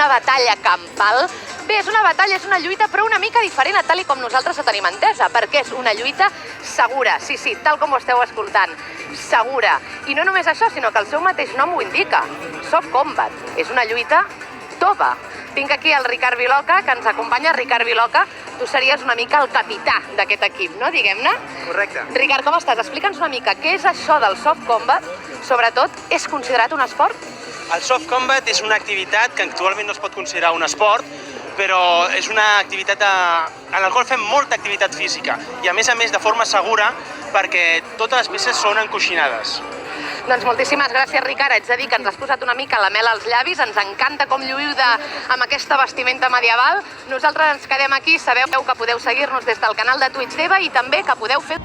una batalla campal. Bé, és una batalla, és una lluita, però una mica diferent a tal com nosaltres la tenim entesa, perquè és una lluita segura, sí, tal com ho esteu escoltant, segura. I no només això, sinó que el seu mateix nom ho indica, Soft Combat. És una lluita tova. Tinc aquí el Ricard Viloca, que ens acompanya. Ricard Viloca, tu series una mica el capità d'aquest equip, no? Diguem-ne. Correcte. Ricard, com estàs? Explica'ns una mica què és això del Soft Combat. Sobretot, és considerat un esport? El Soft Combat és una activitat que actualment no es pot considerar un esport, però és una activitat en la qual fem molta activitat física i a més de forma segura, perquè totes les peces són encoixinades. Doncs moltíssimes gràcies, Ricard. Haig de dir que ens has posat una mica la mel als llavis. Ens encanta com lluïu amb aquesta vestimenta medieval. Nosaltres ens quedem aquí. Sabeu que podeu seguir-nos des del canal de Twitch d'Eva i també que podeu fer